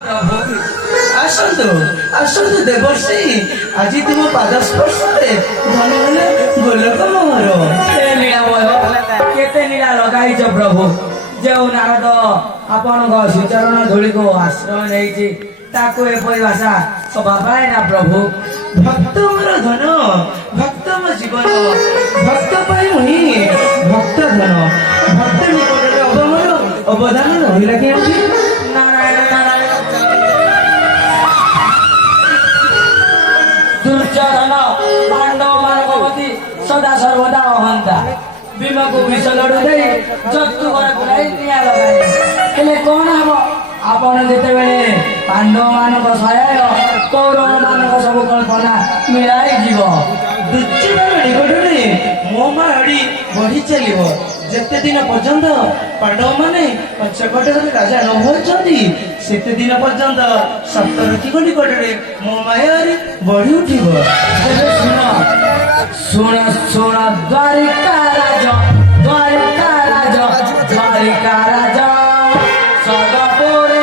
ଆସନ୍ତୁ ଆସନ୍ତୁ ଦେବର୍ଷି, ଆଜି ତୁମ ପାଦ ସ୍ପର୍ଶରେ ଧନ ହେଲେ ଗୋଲକ ମୋହର। କେତେ ନୀଳା ଲଗାଇଛ ପ୍ରଭୁ। ଯେଉଁ ନାରଦ ଆପଣଙ୍କ ସୁଚରଣ ଧୂଳିକୁ ଆଶ୍ରୟ ନେଇଛି ତାକୁ ଏପରି ଭାଷା ସଭା ପାଏ ନା ପ୍ରଭୁ। ଭକ୍ତ ମୋର ଧନ, ଭକ୍ତ ମୋ ଜୀବନ, ଭକ୍ତ ପାଇଁ ହିଁ ଭକ୍ତ ଧନ। ଭକ୍ତ ନିକଟରେ ଅବମର ଅବଦାନ ରହିଲା କେଉଁଠି? ନାରାୟଣ ନାରାୟଣ। ଦୁର୍ଯ୍ୟୋଧନ ପାଣ୍ଡବ ମାନଙ୍କ ପ୍ରତି ସଦା ସର୍ବଦା ଅହନ୍ତା। ଭୀମକୁ ବିଷ ଲଡୁ ଦେଇ ଯତୁ ଘରେ ବୁଲାଇ ନିଆଁ ଲଗାଇ। ହେଲେ କଣ ହବ, ଆପଣ ଯେତେବେଳେ ପାଣ୍ଡବ ମାନଙ୍କ ସହାୟ କୌରବ ମାନଙ୍କ ସବୁ କଳ୍ପନା ମିଳାଇ ଯିବ। ଦୁର୍ଯ୍ୟୋଧନ ନିକଟରେ ମୋ ମା ଆଡି ବଢି ଚାଲିବ। ଯେତେ ଦିନ ପର୍ଯ୍ୟନ୍ତ ପାଣ୍ଡବ ମାନେ ପଞ୍ଚକୋଟରେ ରାଜା ନ ହୋଇଛନ୍ତି ସେତେ ଦିନ ପର୍ଯ୍ୟନ୍ତ ସପ୍ତରଥୀଙ୍କ ନିକଟରେ ମୋ ମାୟାରେ ବଢି ଉଠିବ। ତେବେ ଶୁଣ ଶୁଣ ଶୁଣ ଦ୍ୱାରିକା ରାଜ, ଦ୍ୱାରିକା ରାଜ, ଦ୍ୱାରିକା ରାଜ ସଦପୁରେ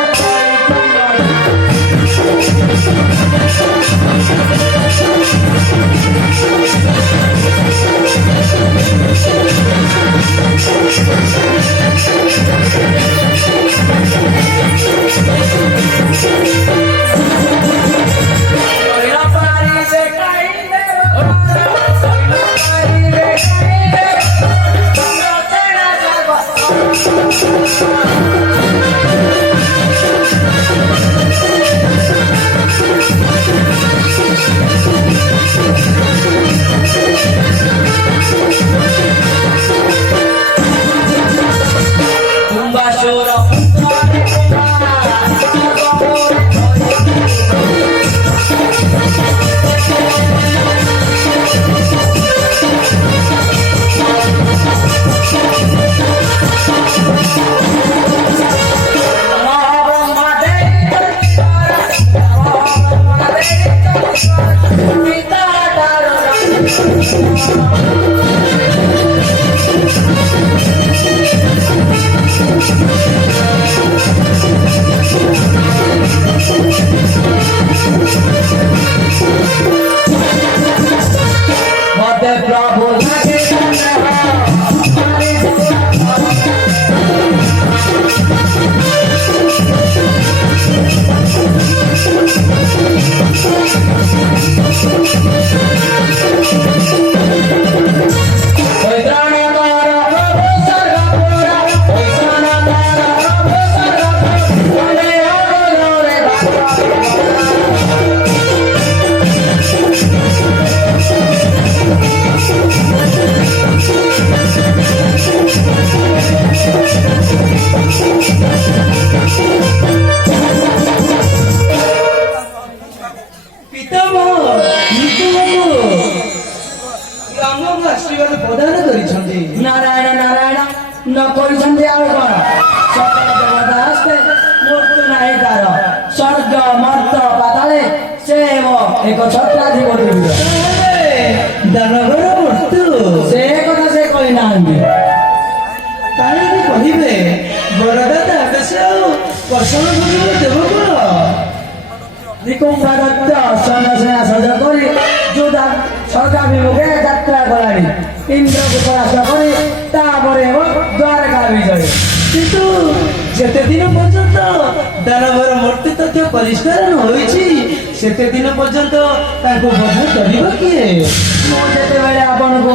ନାରାୟଣ ନାରାୟଣ ନ କରିଛନ୍ତି ଆଉ କଣ? ସକଳ ଦେବତା ହସ୍ତେ ମୃତ୍ୟୁ ନାହିଁ ତାର। ସ୍ୱର୍ଗ ମର୍ତ୍ତ ପାତାଳେ ସେ ଏକ ଛତ୍ରାଧିପତି। ଦାନବର ମୃତ୍ୟୁ ସେ କଥା ସେ କହିନାହାନ୍ତି। କାହିଁକି କହିବେ? ବରଦାତା ଆକାଶ ଆଉ କର୍ଷଣ କରିବ ଦେବକୁଳ। ନିକୁମ୍ଭଦତ୍ତ ସୈନ୍ୟସେନା ସଜ କରି ଯୋଦ୍ଧା ସ୍ୱର୍ଗାଭିମୁଖେ ଯାତ୍ରା କଲାଣି। ଇନ୍ଦ୍ରକୁ ପରାସ୍ତ କରି ତାପରେ ଦ୍ୱାରକା ବିଜୟ। କିନ୍ତୁ ଯେତେ ଦିନ ପର୍ଯ୍ୟନ୍ତ ଦାନବର ମୂର୍ତ୍ତି ତଥ୍ୟ ପରିଷ୍କାର ନ ହୋଇଛି ସେତେ ଦିନ ପର୍ଯ୍ୟନ୍ତ ତାଙ୍କୁ ବଧ କରିବ କିଏ?